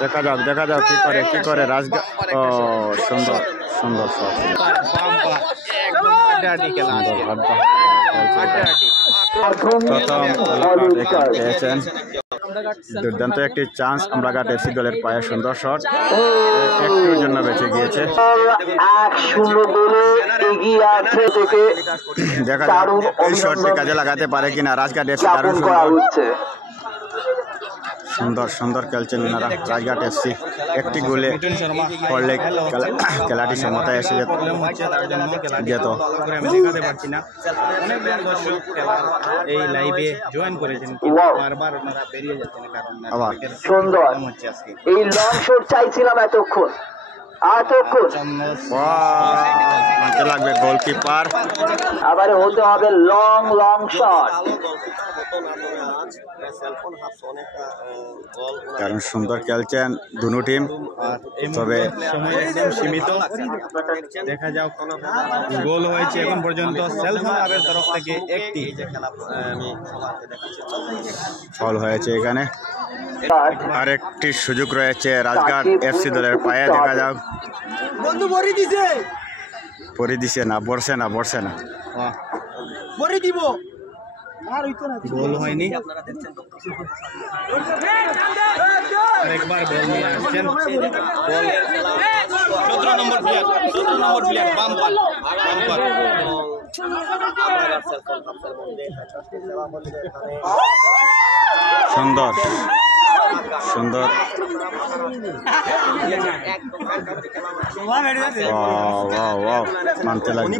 দেখা যাক কি করে রাজগা। ও সুন্দর সুন্দর প্রথম পেয়েছেন। দুর্দান্ত একটি চান্স আমলাঘাট এফসি দলের পায়ে সুন্দর শট, একটুর জন্য বেঁচে গিয়েছে। দেখা যাক এই শটটি কাজে লাগাতে পারে কিনা রাজঘাট এফসি। দারুণ সুন্দর সুন্দর খেলছেন ওনারা রাজঘাট এফসি। একটি গোলে করলে খেলাটি সমতায় এসে যেত। লাগবে গোলকিপার, আবার হতে হবে লং লং শট। কারণ সুন্দর খেলছেন দুনো টিম, তবে সীমিত। দেখা যাক গোল হয়েছে এখন পর্যন্ত সেলফোন হাবের তরফ থেকে একটি, ফল হয়েছে এখানে। আরেকটি সুযোগ রয়েছে রাজঘাট এফসি দলের পায়ে। দেখা যাক পরি দিছে না, বসে না গোল হয়নি। একবার বল নিয়ে আসছেন, 17 নম্বর প্লেয়ার বাম্পার। সুন্দর সুন্দর মানতে লাগবে।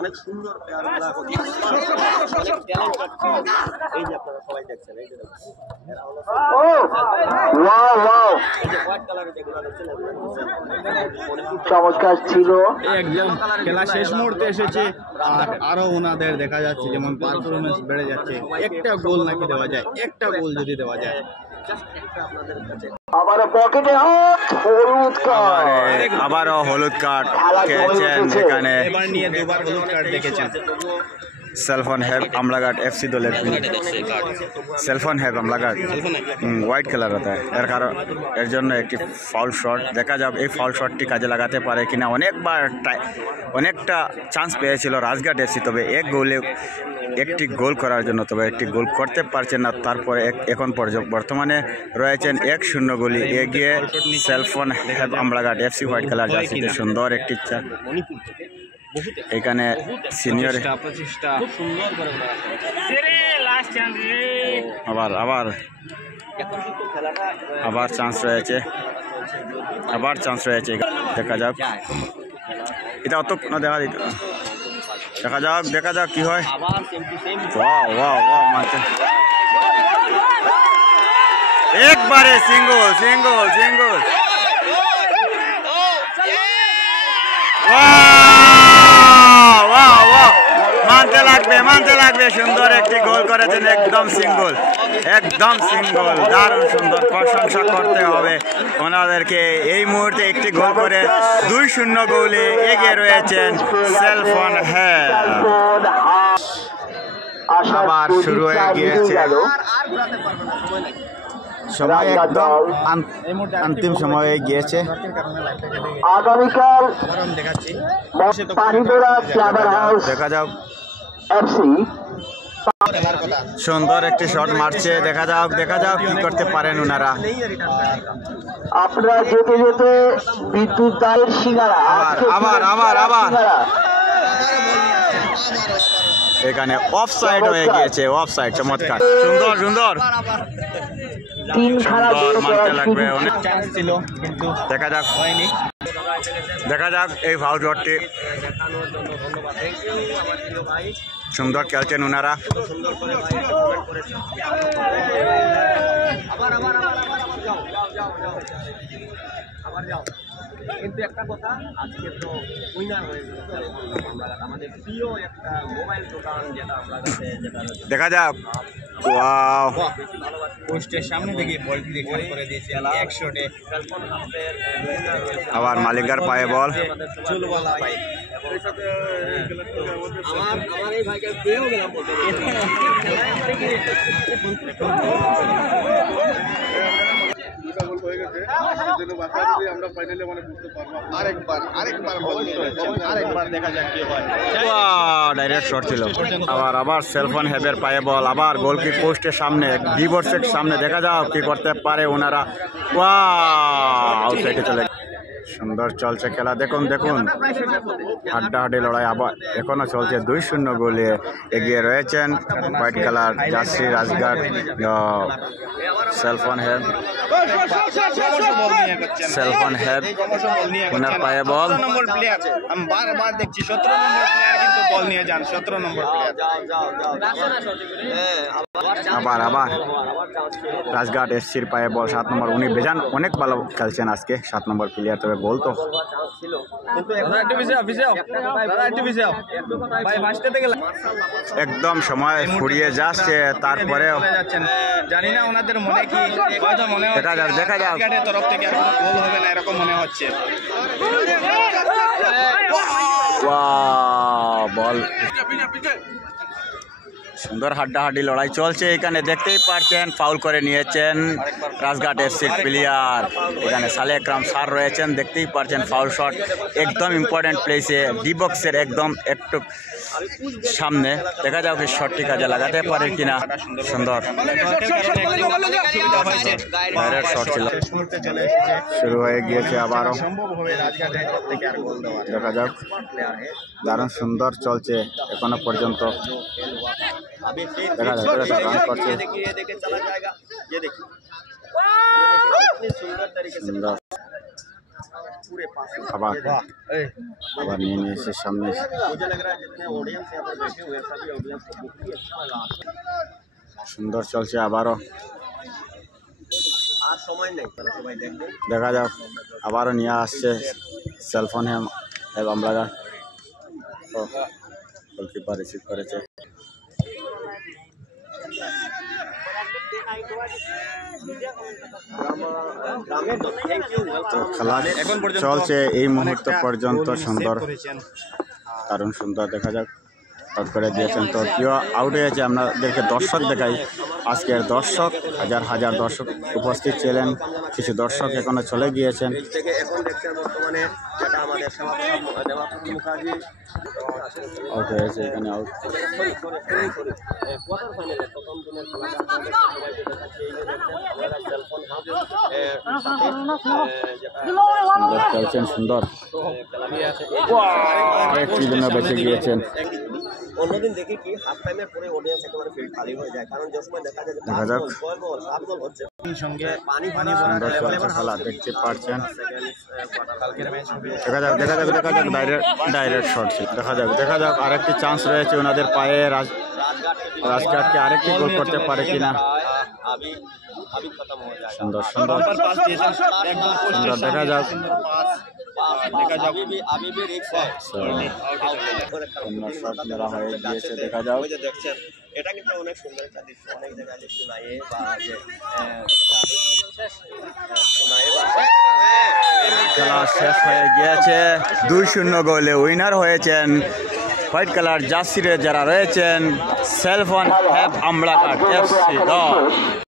অনেক সুন্দর চমৎকার ছিল। একদম খেলা শেষ মুহূর্তে এসেছে, আর আরো ওনাদের দেখা যাচ্ছে যেমন পারফরমেন্স বেড়ে যাচ্ছে। একটা গোল নাকি দেওয়া যায়, একটা গোল যদি দেওয়া যায়। আবারও হলুদ কার্ড খেয়েছেন এখানে। এবার নিয়ে দুবার হলুদ কার্ড দেখেছেন। সেলফোন হ্যাভ আমলাঘাট এফসি দলের সেলফোন হ্যাভ আমলাঘাট হোয়াইট কালার হতা এর কারণ এর জন্য একটি ফাউল শট। দেখা যাক এই ফাউল শটটি কাজে লাগাতে পারে কিনা। অনেকটা চান্স পেয়েছিল রাজঘাট এফসি, তবে একটি গোল করার জন্য, তবে একটি গোল করতে পারছেন না। তারপরে এখন বর্তমানে রয়েছেন 1-0 গোলে এগিয়ে সেলফোন হ্যাভ আমলাঘাট এফসি হোয়াইট কালার জার্সিতে। সুন্দর একটি এখানে সিনিয়র আবার চান্স রয়েছে, দেখা যাক। এটা অত না দেখা দিত, দেখা যাক কি হয়। একবারে সিঙ্গল মানতে লাগবে। সুন্দর একটি গোল করেছেন, একদম সিঙ্গল। দারুণ সুন্দর, প্রশংসা করতে হবে ওনাদেরকে। এই মুহূর্তে একটি গোল করে 2-0 গোলে এগিয়ে রয়েছেন সেলফোন হ্যাভ। আবার শুরু হয়ে গিয়েছে, সময় একদম অন্তিম সময়ে গিয়েছে। আগামীকাল দেখা যাক সুন্দর একটি শট মারছে। দেখা যাক কি করতে পারেন ওনারা। আপনারা যেতে যেতে বিদ্যুৎ দায়ের সিঙ্গারা আবার এখানে অফসাইড হয়ে গিয়েছে। চমৎকার, সুন্দর মানতে লাগবে। অনেক চান্স ছিল কিন্তু দেখা যাক এই ফাউল শটটি। সুন্দর খেলছেন ওনারা। কিন্তু একটা কথা, আজকে তো উইনার হয়ে গেল আমাদের প্রিয় একটা মোবাইল দোকান, যেটা আমরা দেখা যাক। ওয়াও, পোস্টের সামনে থেকে বলটি রেকর্ড করে দিয়েছে 1 শটে। আবার মালিকার পায়ে বল। চুলওয়ালা ভাই, আমার এই ভাইকে পেয়েও গেলাম বলতে। আরেকবার দেখা যাক কি হয়। ডাইরেক্ট শট ছিল। আবার সেলফোন হেবের পায়ে বল, আবার গোলকি পোস্টের সামনে ডিভোর্সের সামনে দেখা যাও কি করতে পারে ওনারা। আউটসাইডে চলে সুন্দর চলছে খেলা। দেখুন হাড্ডাহাড্ডি লড়াই আবার এখনো চলছে। 2-0 গোলে এগিয়ে রয়েছেন হোয়াইট কালার জার্সি রাজঘাট সেলফোন হেড ওনার পায়ে বল। নম্বর প্লেয়ার আমি বারবার দেখছি 17 নম্বর প্লেয়ার কিন্তু বল নিয়ে যান। 17 নম্বর প্লেয়ার আবার রাজঘাট এসসির পায়ে বল 7 নম্বর। উনি বেজান অনেক ভালো খেলছেন আজকে 7 নম্বর প্লেয়ার। তবে গোল তো একদম সময় ফুরিয়ে যাচ্ছে। তারপরে জানি না ওনাদের মনে কি হয়তো মনে হচ্ছে দেখা যাক তরফ থেকে আর কোনো গোল হবে না এরকম মনে হচ্ছে। বল সুন্দর হাড্ডাহাড্ডি লড়াই চলছে এখানে। দেখতেই পাচ্ছেন ফাউল করে নিয়েছেন রাজঘাট এফসির প্লেয়ার। এখানে সালে একরাম স্যার রয়েছেন, দেখতেই পাচ্ছেন ফাউল শট একদম ইম্পর্টেন্ট প্লেসে ডি বক্সের একদম একটু সামনে। দেখা যাক এই শটটি কাজে লাগাতে পারে কিনা। সুন্দর ডাইরেক্ট শট ছিল, শুরু হয়ে গিয়েছে আবারও। দেখা যাক দারুণ সুন্দর চলছে এখনো পর্যন্ত। দেখা যাক রান করছে সুন্দর। আবার নিয়ে নিয়েছে সামনে। সুন্দর চলছে আবারও। দেখা যাক আবারও নিয়ে আসছে সেলফোন আমলাঘাট। গোলকিপার রিসিভ করেছে। খেলা চলছে এই মুহূর্ত পর্যন্ত। সুন্দর দারুণ সুন্দর। দেখা যাক আউট করে দিয়েছেন। তো কেউ আউট হয়েছে আপনাদেরকে দর্শক দেখাই। আজকের দর্শক হাজার দর্শক উপস্থিত ছিলেন। কিছু দর্শক এখনো চলে গিয়েছেন। আউট হয়েছে এখানে আউট। খেলছেন সুন্দর, একটি জন্য বেঁচে গিয়েছেন। অন্যদিন দেখি কি হাফ টাইমের পরে অডিয়েন্স একেবারে ফিল্ড খালি হয়ে যায়, কারণ যে সময় দেখা যায় যে দেখা যাক গোল হচ্ছে সঙ্গে সুন্দর চলছে খেলা দেখতে পাচ্ছেন। দেখা যাক ডাইরেক্ট শট ছিল। দেখা যাক আরেকটি চান্স রয়েছে ওনাদের পায়ে। রাজঘাটকে আরেকটি গোল করতে পারে কিনা। সুন্দর দেখা যাক। দেখা যাক এটা কিন্তু অনেক সুন্দর একটা দৃশ্য। অনেক জায়গায় যে সুনাইয়ে বা যে খেলা শেষ হয়ে গিয়েছে। 2-0 গোলে উইনার হয়েছেন হোয়াইট কালার জার্সিরে যারা রয়েছেন সেলফোন হেব আমলাঘাট এফসি দল।